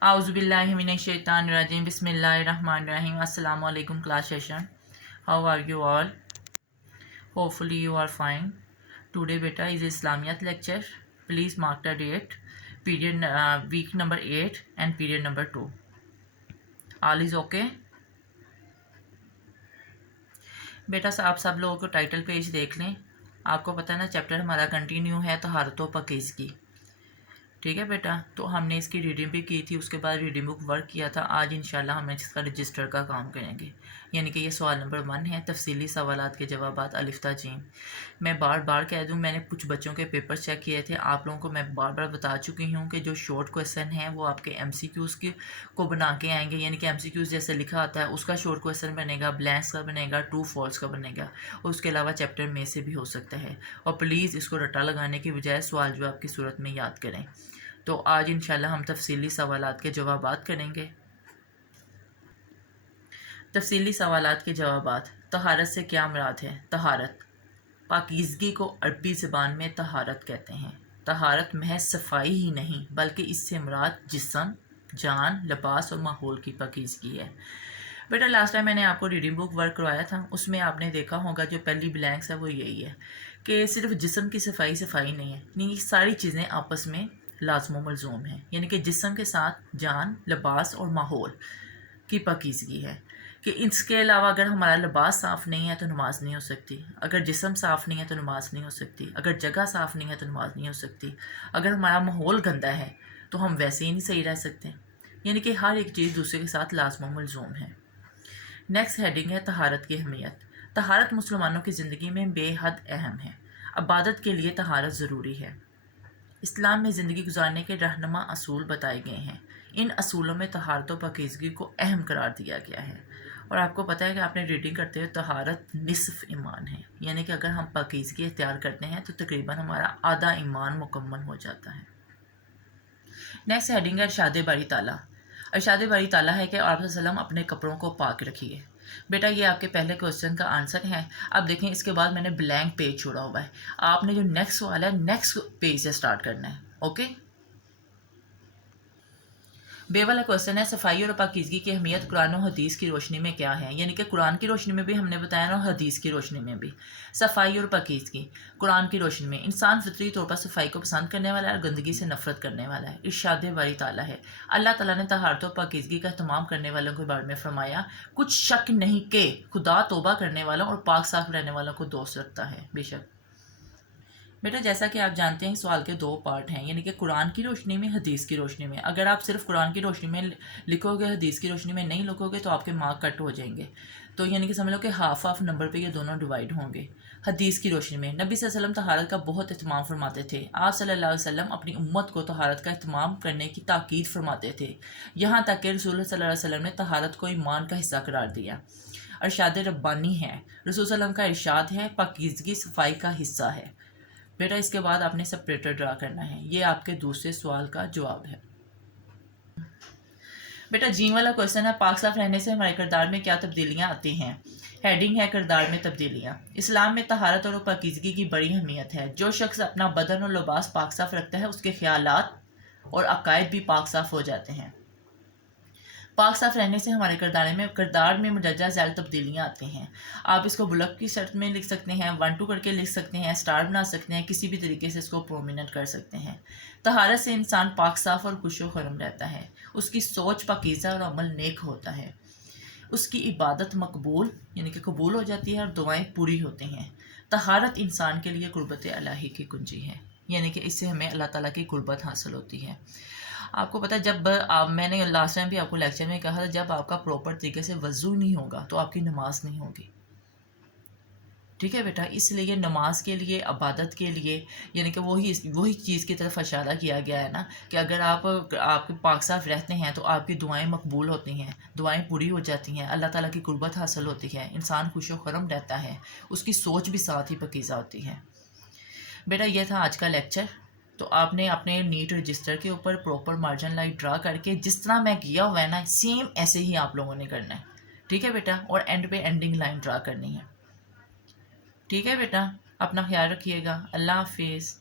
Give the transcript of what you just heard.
Auzubillahiminash-shaytanir-rajim. Bismillahir-rahmanir-rahim. Assalamu alaikum class session. How are you all? Hopefully you are fine. Today beta is Islamiyat lecture. Please mark the date. Period week number 8 and period number 2. All is okay? बेटा आप सब लोगों को title page देख लें. आपको पता है ना चैप्टर हमारा कंटिन्यू है तहारत व पाकीज़गी. ठीक है बेटा, तो हमने इसकी रीडिंग भी की थी, उसके बाद रीडिंग बुक वर्क किया था. आज इंशाल्लाह हम इसका रजिस्टर का काम करेंगे. यानी कि ये सवाल नंबर 1 है, तफसीली सवालात के जवाबात अलिफ ता जीम. मैं बार बार कह दूं, मैंने कुछ बच्चों के पेपर चेक किए थे. आप लोगों को मैं बार बार बता चुकी हूँ कि जो शॉर्ट क्वेश्चन हैं वो आपके MCQs को बना के आएंगे. यानी कि MCQs जैसे लिखा आता है उसका शॉर्ट क्वेश्चन बनेगा, ब्लैंक्स का बनेगा, ट्रू फॉल्स का बनेगा. और उसके अलावा चैप्टर में से भी हो सकता है. और प्लीज़ इसको रट्टा लगाने की बजाय सवाल जवाब की सूरत में याद करें. तो आज इंशाल्लाह हम तफसीली सवालात के जवाबात करेंगे. तफसीली सवालात के जवाबात. तहारत से क्या मुराद है? तहारत, पाकीज़गी को अरबी ज़बान में तहारत कहते हैं. तहारत महज सफाई ही नहीं बल्कि इससे मुराद जिस्म, जान, लिबास और माहौल की पाकीज़गी है. बेटा लास्ट टाइम मैंने आपको रीडिंग बुक वर्क करवाया था, उसमें आपने देखा होगा जो पहली ब्लैंक्स है वो यही है कि सिर्फ जिस्म की सफाई नहीं है, नहीं सारी चीज़ें आपस में लाज़िम मलज़ूम है. यानी कि जिस्म के साथ जान, लिबास और माहौल की पाकीज़गी है. कि इसके अलावा अगर हमारा लिबास साफ़ नहीं है तो नमाज नहीं हो सकती, अगर जिस्म साफ़ नहीं है तो नमाज नहीं हो सकती, अगर जगह साफ़ नहीं है तो नमाज नहीं हो सकती, अगर हमारा माहौल गंदा है तो हम वैसे ही नहीं सही रह सकते. यानी कि हर एक चीज़ दूसरे के साथ लाज़िम मलज़ूम है. नेक्स्ट हेडिंग है तहारत की अहमियत. तहारत मुसलमानों की ज़िंदगी में बेहद अहम है. इबादत के लिए तहारत ज़रूरी है. इस्लाम में ज़िंदगी गुजारने के रहनुमा असूल बताए गए हैं. इन असूलों में तहारत व पाकीज़गी को अहम करार दिया गया है. और आपको पता है कि आपने रीडिंग करते हुए तहारत निसफ़ ईमान है. यानी कि अगर हम पाकीज़गी इख्तियार करते हैं तो तकरीबन हमारा आधा ईमान मुकम्मल हो जाता है. नेक्स्ट हेडिंग है इरशाद बारी ताला. इरशाद बारी ताला है कि आप सल्लम अपने कपड़ों को पाक रखिए. बेटा ये आपके पहले क्वेश्चन का आंसर है. अब देखें इसके बाद मैंने ब्लैंक पेज छोड़ा हुआ है. आपने जो नेक्स्ट सवाल है नेक्स्ट पेज से स्टार्ट करना है. ओके. बे वाला क्वेश्चन है सफाई और पाकीज़गी की अहमियत कुरान और हदीस की रोशनी में क्या है. यानी कि कुरान की रोशनी में भी हमने बताया ना, हदीस की रोशनी में भी. सफाई और पाकीज़गी कुरान की रोशनी में. इंसान फितरी तौर पर सफाई को पसंद करने वाला है और गंदगी से नफरत करने वाला है. इरशाद बारी ताला है, अल्लाह ताला ने तहारत और पाकीज़गी का एहतमाम करने वालों के बारे में फरमाया, कुछ शक नहीं कि खुदा तौबा करने वालों और पाक साफ रहने वालों को दोस्त रखता है. बेशक बेटा जैसा कि आप जानते हैं सवाल के 2 पार्ट हैं. यानी कि कुरान की रोशनी में, हदीस की रोशनी में. अगर आप सिर्फ कुरान की रोशनी में लिखोगे, हदीस की रोशनी में नहीं लिखोगे तो आपके मार्क कट हो जाएंगे. तो यानी कि समझ लो कि हाफ नंबर पे ये दोनों डिवाइड होंगे. हदीस की रोशनी में नबी सल्लल्लाहु अलैहि वसल्लम तहारत का बहुत एहतमाम फरमाते थे. आप सल्लल्लाहु अलैहि वसल्लम अपनी उम्मत को तहारत का एहतमाम करने की ताकीद फरमाते थे. यहाँ तक कि रसूल सल्लल्लाहु अलैहि वसल्लम ने तहारत को ईमान का हिस्सा करार दिया. इरशाद रब्बानी है, रसूल सल्लल्लाहु अलैहि वसल्लम का इरशाद है, पाकीज़गी सफाई का हिस्सा है. बेटा इसके बाद आपने सेपरेटर ड्रा करना है. ये आपके दूसरे सवाल का जवाब है. बेटा जी वाला क्वेश्चन है, पाक साफ रहने से हमारे किरदार में क्या तब्दीलियाँ आती हैं. हेडिंग है किरदार में तब्दीलियाँ. इस्लाम में तहारत और पाकीज़गी की बड़ी अहमियत है. जो शख्स अपना बदन और लिबास पाक साफ रखता है उसके ख्यालात और अकायद भी पाक साफ हो जाते हैं. पाक साफ रहने से हमारे किरदार में मदरजा ज़ैल तब्दीलियाँ आती हैं. आप इसको बुलक की शर्त में लिख सकते हैं, 1 2 करके लिख सकते हैं, स्टार बना सकते हैं, किसी भी तरीके से इसको प्रोमिनेंट कर सकते हैं. तहारत से इंसान पाक साफ और खुशो खरम रहता है. उसकी सोच पाकीज़ा और अमल नेक होता है. उसकी इबादत मकबूल यानी कि कबूल हो जाती है और दुआएं पूरी होती हैं. तहारत इंसान के लिए कुर्बत इलाही की कुंजी है. यानी कि इससे हमें अल्लाह ताला की कुर्बत हासिल होती है. आपको पता है जब मैंने लास्ट टाइम भी आपको लेक्चर में कहा था, जब आपका प्रॉपर तरीके से वज़ू नहीं होगा तो आपकी नमाज नहीं होगी. ठीक है बेटा, इसलिए नमाज के लिए, इबादत के लिए, यानी कि वही चीज़ की तरफ इशारा किया गया है ना कि अगर आपके पाक साफ रहते हैं तो आपकी दुआएं मकबूल होती हैं, दुआएं पूरी हो जाती हैं, अल्लाह ताला की कुर्बत हासिल होती है, इंसान खुश व खरम रहता है, उसकी सोच भी साथ ही पकीज़ा होती है. बेटा ये था आज का लेक्चर. तो आपने अपने नीट रजिस्टर के ऊपर प्रॉपर मार्जिन लाइन ड्रा करके जिस तरह मैं किया हुआ है ना, सेम ऐसे ही आप लोगों ने करना है. ठीक है बेटा, और एंड पे एंडिंग लाइन ड्रा करनी है. ठीक है बेटा, अपना ख्याल रखिएगा. अल्लाह हाफिज़.